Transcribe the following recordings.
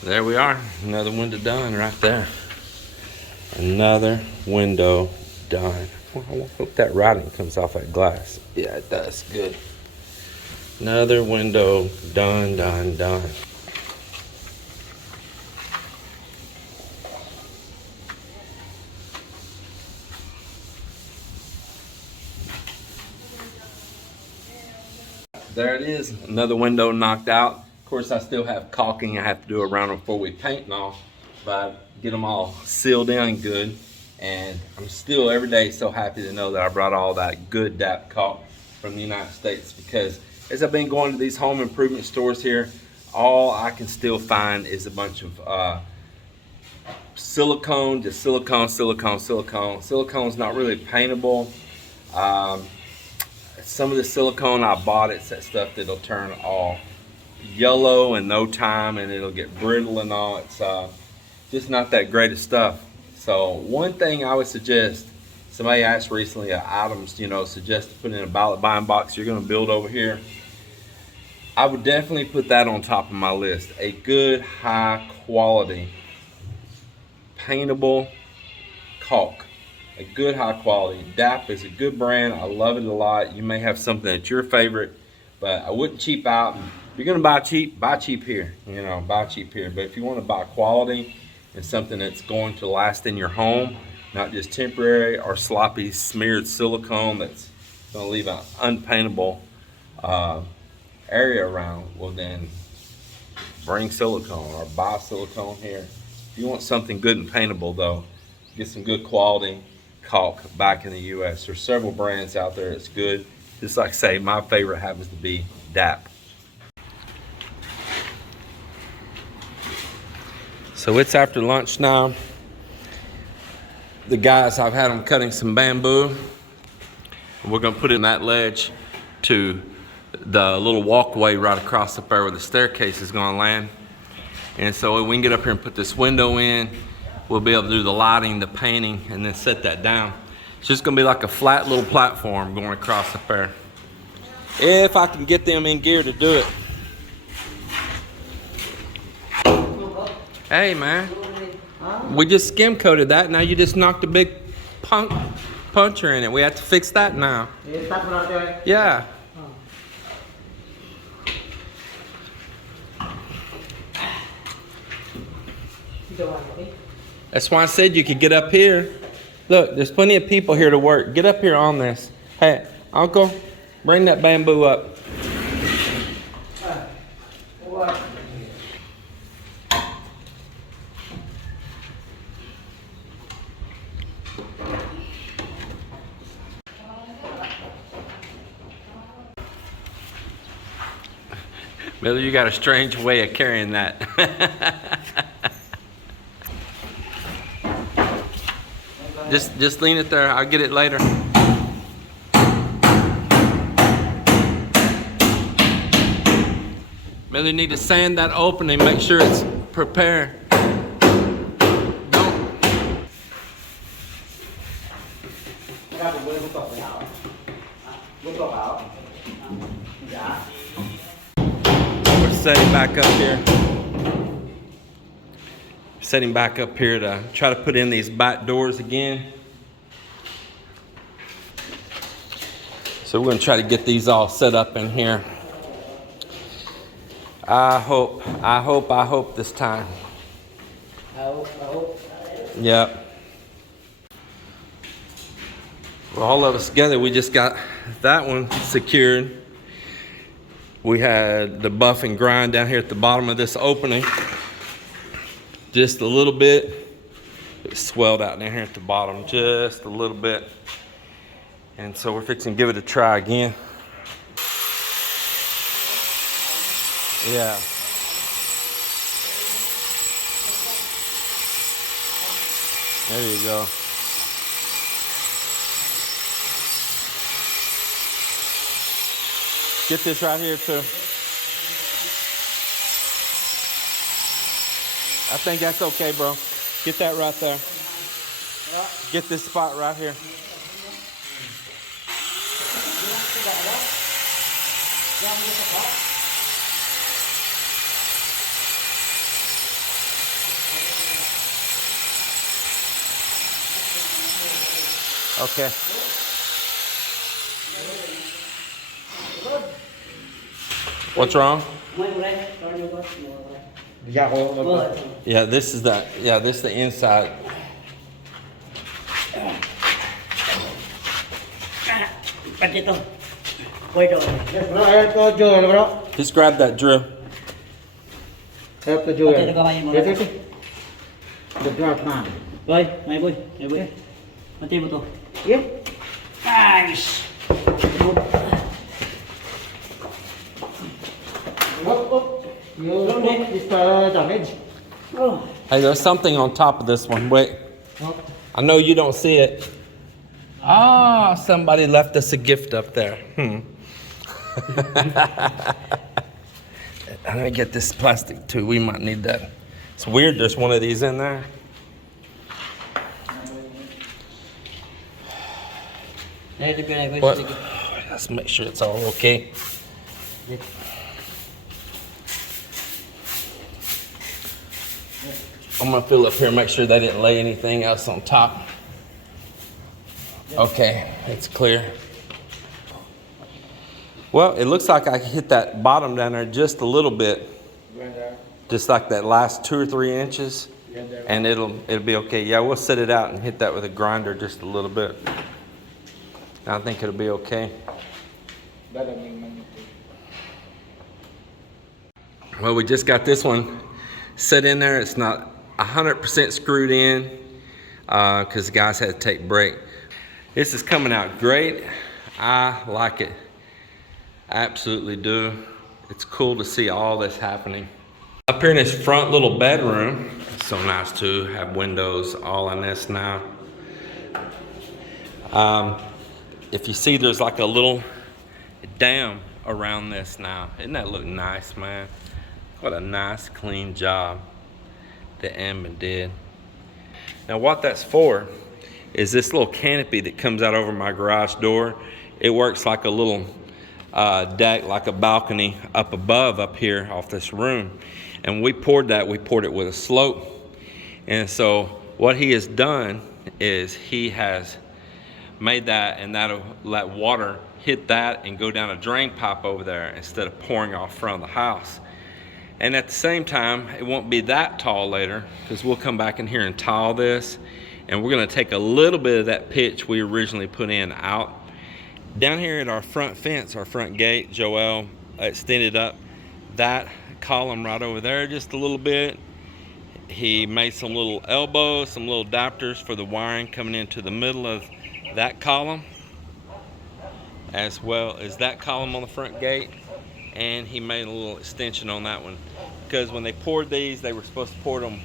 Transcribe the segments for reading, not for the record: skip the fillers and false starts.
There we are, another window done right there. Another window done. Well, I hope that writing comes off that glass. Yeah, it does, good. Another window done, done, done. There it is, another window knocked out. Of course, I still have caulking I have to do around them before we paint and all, but I get them all sealed in good. And I'm still every day so happy to know that I brought all that good DAP caulk from the United States, because as I've been going to these home improvement stores here, all I can still find is a bunch of silicone, just silicone, silicone, silicone. Silicone's not really paintable. Some of the silicone I bought, it's that stuff that'll turn all yellow in no time, and it'll get brittle and all. It's just not that great of stuff. So one thing I would suggest, somebody asked recently, items, suggest to put in a Balikbayan box you're going to build over here. I would definitely put that on top of my list. A good high quality paintable caulk. A good high quality. DAP is a good brand. I love it a lot. You may have something that's your favorite, but I wouldn't cheap out. If you're going to buy cheap here. Buy cheap here. But if you want to buy quality and something that's going to last in your home, not just temporary or sloppy smeared silicone that's going to leave an unpaintable area around, well then bring silicone or buy silicone here. If you want something good and paintable though, get some good quality caulk back in the US. There's several brands out there that's good. Just like I say, my favorite happens to be DAP. So it's after lunch now. The guys, I've had them cutting some bamboo. We're gonna put it in that ledge to the little walkway right across up there where the staircase is gonna land. And so we can get up here and put this window in. We'll be able to do the lighting, the painting, and then set that down. It's just gonna be like a flat little platform going across up there. If I can get them in gear to do it. Hey man, we just skim coated that. Now you just knocked a big puncture in it. We have to fix that now. Yeah. That's why I said you could get up here. Look, there's plenty of people here to work. Get up here on this. Hey, Uncle, bring that bamboo up. Millie, you got a strange way of carrying that. Just lean it there. I'll get it later. Millie, you need to sand that opening. Make sure it's prepared. setting back up here. Setting back up here to try to put in these back doors again. So we're gonna try to get these all set up in here. I hope this time. I hope. Yep. Well, all of us together, we just got that one secured. We had the buff and grind down here at the bottom of this opening. Just a little bit. It swelled out down here at the bottom, just a little bit. And so we're fixing to give it a try again. Yeah. There you go. Get this right here too. I think that's okay, bro. Get that right there. Get this spot right here. Okay. What's wrong? Yeah, this is the this is the inside. Just grab that drill. Help the drill. The drill man. Boy, my boy. Mati mo to. Yeah. Nice. Hey, there's something on top of this one. Wait. I know you don't see it. Ah, somebody left us a gift up there. I'm gonna get this plastic too. We might need that. It's weird. There's one of these in there. What? Let's make sure it's all okay. I'm gonna fill up here and make sure they didn't lay anything else on top. Okay, it's clear. Well, it looks like I hit that bottom down there just a little bit. Just like that last 2 or 3 inches. And it'll be okay. Yeah, we'll set it out and hit that with a grinder just a little bit. I think it'll be okay. Well, we just got this one set in there. It's not 100% screwed in because the guys had to take a break. This is coming out great. I like it. I absolutely do. It's cool to see all this happening. Up here in this front little bedroom, it's so nice to have windows all in this now. If you see, there's like a little dam around this now. Isn't that look nice, man? What a nice, clean job that Amber did. Now what that's for is this little canopy that comes out over my garage door. It works like a little deck, like a balcony up above up here off this room. And when we poured it with a slope. And so what he has done is he has made that, and that'll let water hit that and go down a drain pipe over there instead of pouring off front of the house. And at the same time, it won't be that tall later because we'll come back in here and tile this, and we're gonna take a little bit of that pitch we originally put in out. Down here at our front fence, our front gate, Joel extended up that column right over there just a little bit. He made some little elbows, some little adapters for the wiring coming into the middle of that column, as well as that column on the front gate. And he made a little extension on that one because when they poured these, they were supposed to pour them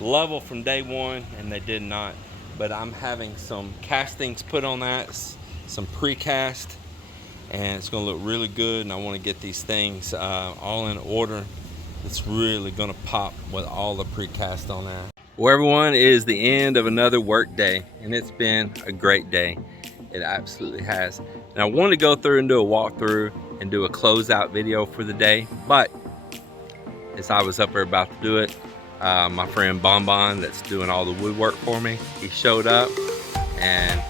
level from day one, and they did not. But I'm having some castings put on that, some precast, and it's gonna look really good, and I want to get these things all in order. It's really gonna pop with all the precast on that. Well, everyone, it is the end of another work day, and it's been a great day. It absolutely has. And I wanted to go through and do a walkthrough and do a closeout video for the day, but as I was up there about to do it, my friend Bonbon, that's doing all the woodwork for me, he showed up, and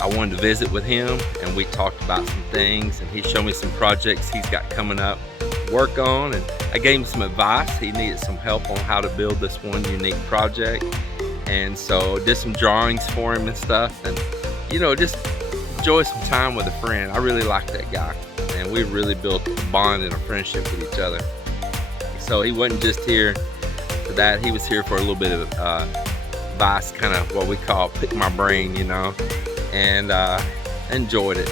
I wanted to visit with him, and we talked about some things, and he showed me some projects he's got coming up to work on, and I gave him some advice. He needed some help on how to build this one unique project, and so did some drawings for him and stuff, and you know, just enjoy some time with a friend. I really like that guy, and we really built a bond and a friendship with each other. So he wasn't just here for that, he was here for a little bit of advice, kind of what we call pick my brain, you know, and I enjoyed it.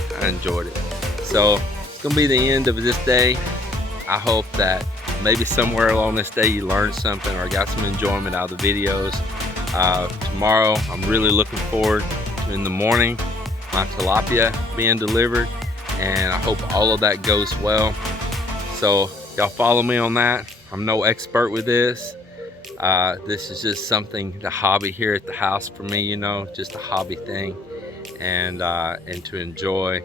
So it's gonna be the end of this day. I hope that maybe somewhere along this day you learned something or got some enjoyment out of the videos. Tomorrow I'm really looking forward to, in the morning, my tilapia being delivered, and I hope all of that goes well. So y'all follow me on that. I'm no expert with this. This is just something, the hobby here at the house for me, you know, just a hobby thing, and to enjoy.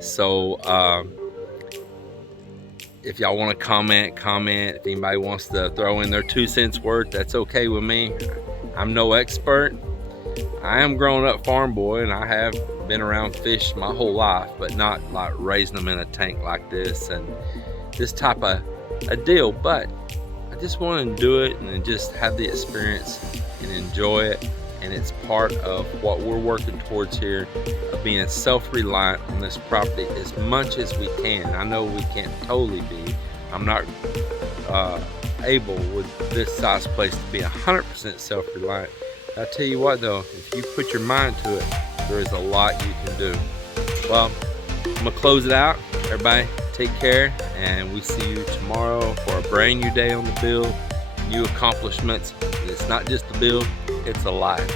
So if y'all want to comment. If anybody wants to throw in their 2 cents worth, that's okay with me. I'm no expert. I am grown up farm boy, and I have been around fish my whole life, but not like raising them in a tank like this and this type of a deal. But I just want to do it and just have the experience and enjoy it, and it's part of what we're working towards here, of being self-reliant on this property as much as we can. I know we can't totally be. I'm not able with this size place to be 100% self-reliant. I tell you what though, if you put your mind to it, there is a lot you can do. Well, I'm gonna close it out. Everybody take care, and we see you tomorrow for a brand new day on the build, new accomplishments. It's not just the build, it's a life.